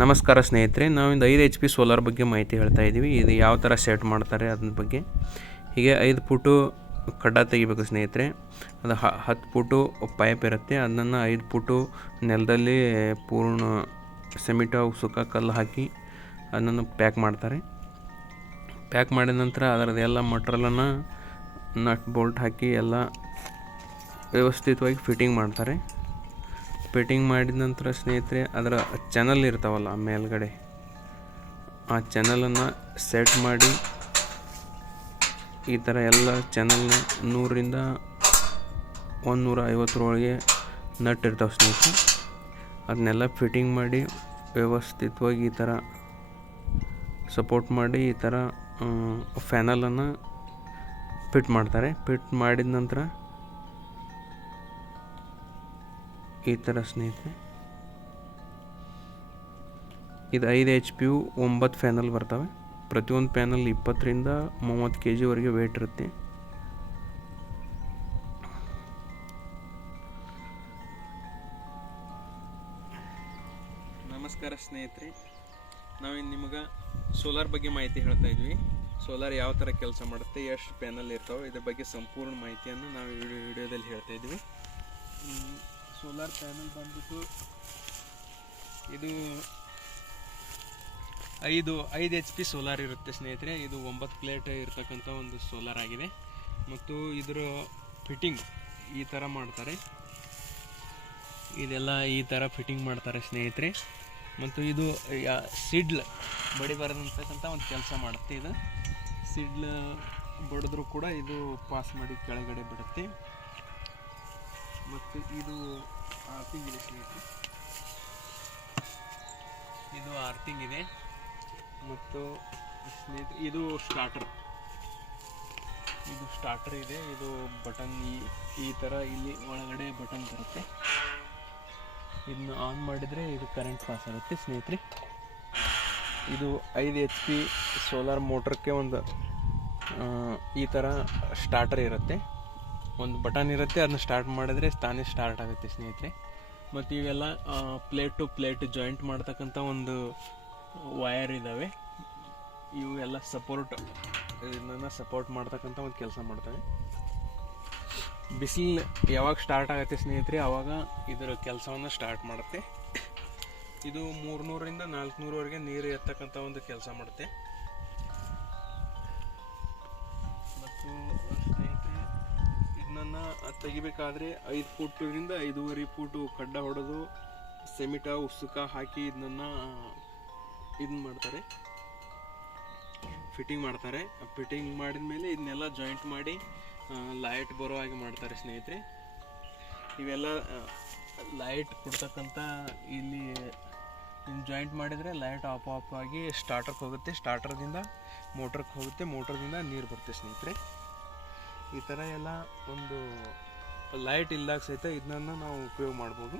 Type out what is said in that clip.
ನಮಸ್ಕಾರ ಸ್ನೇಹಿತರೆ, ನಾವಿಂದು 5 HP ಸೋಲಾರ್ ಬಗ್ಗೆ ಮಾಹಿತಿ ಹೇಳ್ತಾ ಇದ್ದೀವಿ. ಇದು ಯಾವ ಥರ ಸೆಟ್ ಮಾಡ್ತಾರೆ ಅದ್ರ ಬಗ್ಗೆ. ಹೀಗೆ 5 ಫುಟು ಕಡ್ಡ ತೆಗಿಬೇಕು ಸ್ನೇಹಿತರೆ. ಅದು 10 ಫುಟು ಪೈಪ್ ಇರುತ್ತೆ. ಅದನ್ನು 5 ಫುಟು ನೆಲದಲ್ಲಿ ಪೂರ್ಣ ಸಿಮೆಂಟ್ ಉಸುಕ ಕಲ್ಲು ಹಾಕಿ ಅದನ್ನು ಪ್ಯಾಕ್ ಮಾಡ್ತಾರೆ. ಪ್ಯಾಕ್ ಮಾಡಿದ ನಂತರ ಅದರದ್ದೆಲ್ಲ ಮಟ್ರಲನ್ನು ನಟ್ ಬೋಲ್ಟ್ ಹಾಕಿ ಎಲ್ಲ ವ್ಯವಸ್ಥಿತವಾಗಿ ಫಿಟ್ಟಿಂಗ್ ಮಾಡ್ತಾರೆ. ಫಿಟ್ಟಿಂಗ್ ಮಾಡಿದ ನಂತರ ಸ್ನೇಹಿತರೆ, ಅದರ ಚಾನಲ್ ಇರ್ತಾವಲ್ಲ ಮೇಲ್ಗಡೆ, ಆ ಚಾನಲನ್ನು ಸೆಟ್ ಮಾಡಿ ಈ ಥರ ಎಲ್ಲ ಚಾನಲ್ನ 100ರಿಂದ 150 ನಟ್ ಇರ್ತಾವೆ ಸ್ನೇಹಿತರೆ. ಅದನ್ನೆಲ್ಲ ಫಿಟ್ಟಿಂಗ್ ಮಾಡಿ ವ್ಯವಸ್ಥಿತವಾಗಿ ಈ ಥರ ಸಪೋರ್ಟ್ ಮಾಡಿ ಈ ಥರ ಫ್ಯಾನಲನ್ನು ಫಿಟ್ ಮಾಡ್ತಾರೆ. ಫಿಟ್ ಮಾಡಿದ ನಂತರ ಈ ಥರ ಸ್ನೇಹಿತರೆ, ಇದು 5 HP 9 ಫ್ಯಾನಲ್ ಬರ್ತವೆ. ಪ್ರತಿಯೊಂದು ಪ್ಯಾನಲ್ 20ರಿಂದ 30 kg ವರೆಗೆ ವೇಟ್ ಇರುತ್ತೆ. ನಮಸ್ಕಾರ ಸ್ನೇಹಿತರೆ, ನಾವಿನ್ನು ನಿಮಗೆ ಸೋಲಾರ್ ಬಗ್ಗೆ ಮಾಹಿತಿ ಹೇಳ್ತಾ ಇದ್ವಿ. ಸೋಲಾರ್ ಯಾವ ಥರ ಕೆಲಸ ಮಾಡುತ್ತೆ, ಎಷ್ಟು ಪ್ಯಾನಲ್ ಇರ್ತಾವೆ, ಇದ್ರ ಬಗ್ಗೆ ಸಂಪೂರ್ಣ ಮಾಹಿತಿಯನ್ನು ನಾವು ವಿಡಿಯೋದಲ್ಲಿ ಹೇಳ್ತಾ ಇದ್ವಿ. ಸೋಲಾರ್ ಪ್ಯಾನಲ್ ಬಂದ್ಬಿಟ್ಟು ಇದು 5 HP ಸೋಲಾರ್ ಇರುತ್ತೆ ಸ್ನೇಹಿತರೆ. ಇದು 9 ಪ್ಲೇಟ್ ಇರ್ತಕ್ಕಂಥ ಒಂದು ಸೋಲಾರ್ ಆಗಿದೆ. ಮತ್ತು ಇದರ ಫಿಟ್ಟಿಂಗ್ ಈ ಥರ ಮಾಡ್ತಾರೆ. ಇದೆಲ್ಲ ಈ ಥರ ಫಿಟ್ಟಿಂಗ್ ಮಾಡ್ತಾರೆ ಸ್ನೇಹಿತರೆ. ಮತ್ತು ಇದು ಸಿಡ್ಲ್ ಬಡಿಬಾರದಂತಕ್ಕಂಥ ಒಂದು ಕೆಲಸ ಮಾಡುತ್ತೆ. ಇದು ಸಿಡ್ಲ್ ಬಡಿದ್ರೂ ಕೂಡ ಇದು ಪಾಸ್ ಮಾಡಿ ಕೆಳಗಡೆ ಬಿಡುತ್ತೆ. ಮತ್ತು ಇದು ಆರ್ತಿಂಗ್ ಇದೆ ಸ್ನೇಹಿತರೆ, ಇದು ಆರ್ತಿಂಗ್ ಇದೆ. ಮತ್ತು ಸ್ನೇಹಿತರೆ, ಇದು ಸ್ಟಾರ್ಟರ್ ಇದೆ. ಇದು ಬಟನ್ ಈ ಥರ ಇಲ್ಲಿ ಒಳಗಡೆ ಬಟನ್ ಬರುತ್ತೆ. ಇದನ್ನ ಆನ್ ಮಾಡಿದರೆ ಇದು ಕರೆಂಟ್ ಪಾಸ್ ಆಗುತ್ತೆ ಸ್ನೇಹಿತರೆ. ಇದು 5 HP ಸೋಲಾರ್ ಮೋಟ್ರಕ್ಕೆ ಒಂದು ಈ ಥರ ಸ್ಟಾರ್ಟರ್ ಇರುತ್ತೆ. ಒಂದು ಬಟನ್ ಇರುತ್ತೆ, ಅದನ್ನ ಸ್ಟಾರ್ಟ್ ಮಾಡಿದ್ರೆ ತಾನೇ ಸ್ಟಾರ್ಟ್ ಆಗುತ್ತೆ ಸ್ನೇಹಿತರೆ. ಮತ್ತು ಇವೆಲ್ಲ ಪ್ಲೇಟ್ ಟು ಪ್ಲೇಟ್ ಜಾಯಿಂಟ್ ಮಾಡ್ತಕ್ಕಂಥ ಒಂದು ವಯರ್ ಇದ್ದಾವೆ. ಇವು ಎಲ್ಲ ಇದನ್ನು ಸಪೋರ್ಟ್ ಮಾಡ್ತಕ್ಕಂಥ ಒಂದು ಕೆಲಸ ಮಾಡ್ತವೆ. ಬಿಸಿಲು ಯಾವಾಗ ಸ್ಟಾರ್ಟ್ ಆಗುತ್ತೆ ಸ್ನೇಹಿತರೆ, ಆವಾಗ ಇದರ ಕೆಲಸವನ್ನು ಸ್ಟಾರ್ಟ್ ಮಾಡುತ್ತೆ. ಇದು 300ರಿಂದ 400ವರೆಗೆ ನೀರು ಎತ್ತಕ್ಕಂಥ ಒಂದು ಕೆಲಸ ಮಾಡುತ್ತೆ. ಮತ್ತು ಸ್ನೇಹಿತರೆ, ಇದನ್ನ ತೆಗಿಬೇಕಾದ್ರೆ 5 ಫುಟ್ರಿಂದ 5.5 ಫುಟ್ ಕಡ್ಡ ಹೊಡೆದು ಸಿಮೆಂಟ ಉಸುಕ ಹಾಕಿ ಇದನ್ನ ಮಾಡ್ತಾರೆ, ಫಿಟ್ಟಿಂಗ್ ಮಾಡ್ತಾರೆ. ಫಿಟ್ಟಿಂಗ್ ಮಾಡಿದ ಮೇಲೆ ಇದನ್ನೆಲ್ಲ ಜಾಯಿಂಟ್ ಮಾಡಿ ಲೈಟ್ ಬರೋ ಹಾಗೆ ಮಾಡ್ತಾರೆ ಸ್ನೇಹಿತರೆ. ಇವೆಲ್ಲ ಲೈಟ್ ಕೊಡ್ತಕ್ಕಂಥ ಇಲ್ಲಿ ಜಾಯಿಂಟ್ ಮಾಡಿದರೆ ಲೈಟ್ ಆಫ್ ಆಗಿ ಸ್ಟಾರ್ಟರ್ಗೆ ಹೋಗುತ್ತೆ. ಸ್ಟಾರ್ಟರ್ದಿಂದ ಮೋಟ್ರಿಗೆ ಹೋಗುತ್ತೆ, ಮೋಟ್ರದಿಂದ ನೀರು ಬರುತ್ತೆ ಸ್ನೇಹಿತರೆ. ಈ ಥರ ಎಲ್ಲ ಒಂದು ಲೈಟ್ ಇಲ್ದಾಗ ಸಹಿತ ಇದನ್ನ ನಾವು ಉಪಯೋಗ ಮಾಡ್ಬೋದು.